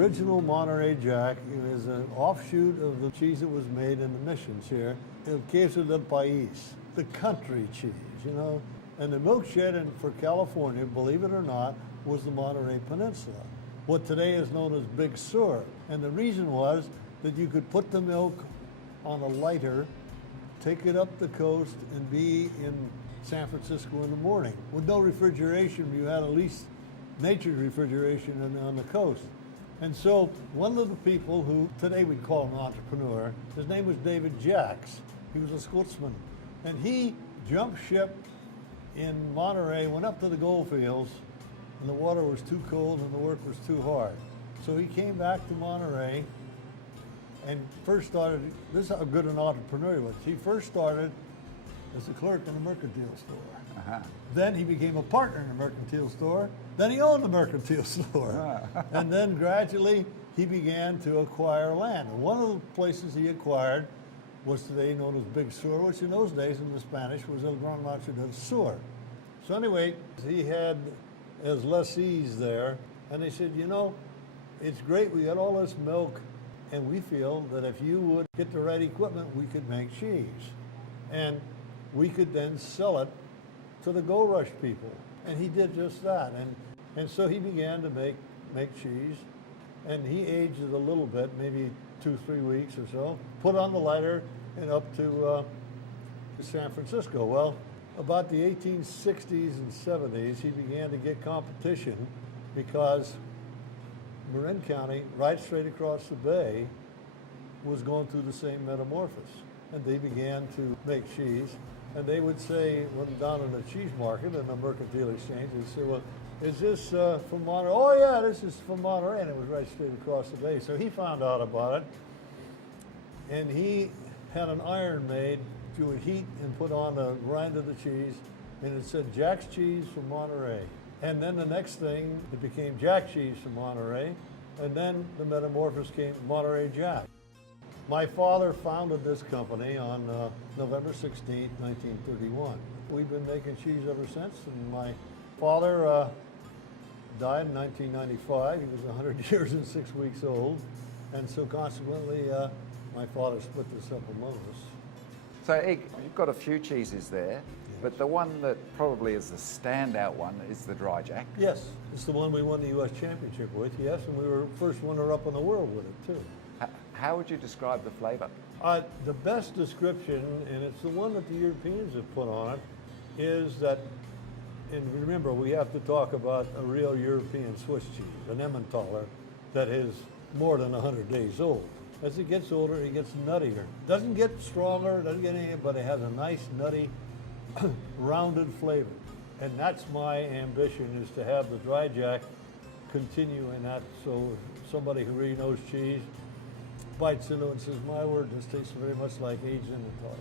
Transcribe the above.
original Montery Jack. It is an offshoot of the cheese that was made in the missions here. El queso del país, the country cheese, you know. And the milk shed for California, believe it or not, was the Monterey Peninsula, what today is known as Big Sur. And the reason was that you could put the milk on a lighter, take it up the coast, and be in San Francisco in the morning. With no refrigeration, you had at least nature's refrigeration on the coast. And so one of the people who today we'd call an entrepreneur, his name was David Jacks. He was a Scotsman. And he jumped ship in Monterey, went up to the gold fields, and the water was too cold and the work was too hard. So he came back to Monterey and first started, this is how good an entrepreneur he was. He first started as a clerk in a mercantile store. Then he became a partner in a mercantile store. Then he owned the mercantile store. And then gradually he began to acquire land. And one of the places he acquired was today known as Big Sur, which in those days in the Spanish was El Gran Rancho del Sur. So anyway, he had his lessees there, and they said, you know, it's great, we got all this milk, and we feel that if you would get the right equipment, we could make cheese. And we could then sell it to the Gold Rush people. And he did just that. And so he began to make cheese, and he aged it a little bit, maybe 2-3 weeks or so, put on the lighter and up to San Francisco. Well, about the 1860s and 70s, he began to get competition because Marin County, right straight across the bay, was going through the same metamorphosis. And they began to make cheese. And they would say, when down in the cheese market and the mercantile exchange, they'd say, well, is this from Monterey? Oh yeah, this is from Monterey, and it was right straight across the bay. So he found out about it, and he had an iron made to a heat and put on the rind of the cheese, and it said Jack's Cheese from Monterey. And then the next thing, it became Jack Cheese from Monterey, and then the metamorphosis came Montery Jack. My father founded this company on November 16, 1931. We've been making cheese ever since, and my father died in 1995. He was 100 years and 6 weeks old, and so consequently, my father split this up among us. So, Ig, you've got a few cheeses there, but the one that probably is the standout one is the Dry Jack. Yes, it's the one we won the U.S. Championship with, yes, and we were first runner-up in the world with it, too. How would you describe the flavor? The best description, and it's the one that the Europeans have put on it, is that, and remember, we have to talk about a real European Swiss cheese, an Emmentaler that is more than 100 days old. As it gets older, it gets nuttier. Doesn't get stronger, doesn't get anything, but it has a nice, nutty, rounded flavor. And that's my ambition, is to have the Dry Jack continue in that, so somebody who really knows cheese bites into it and says, my word, this tastes very much like aged Emmentaler.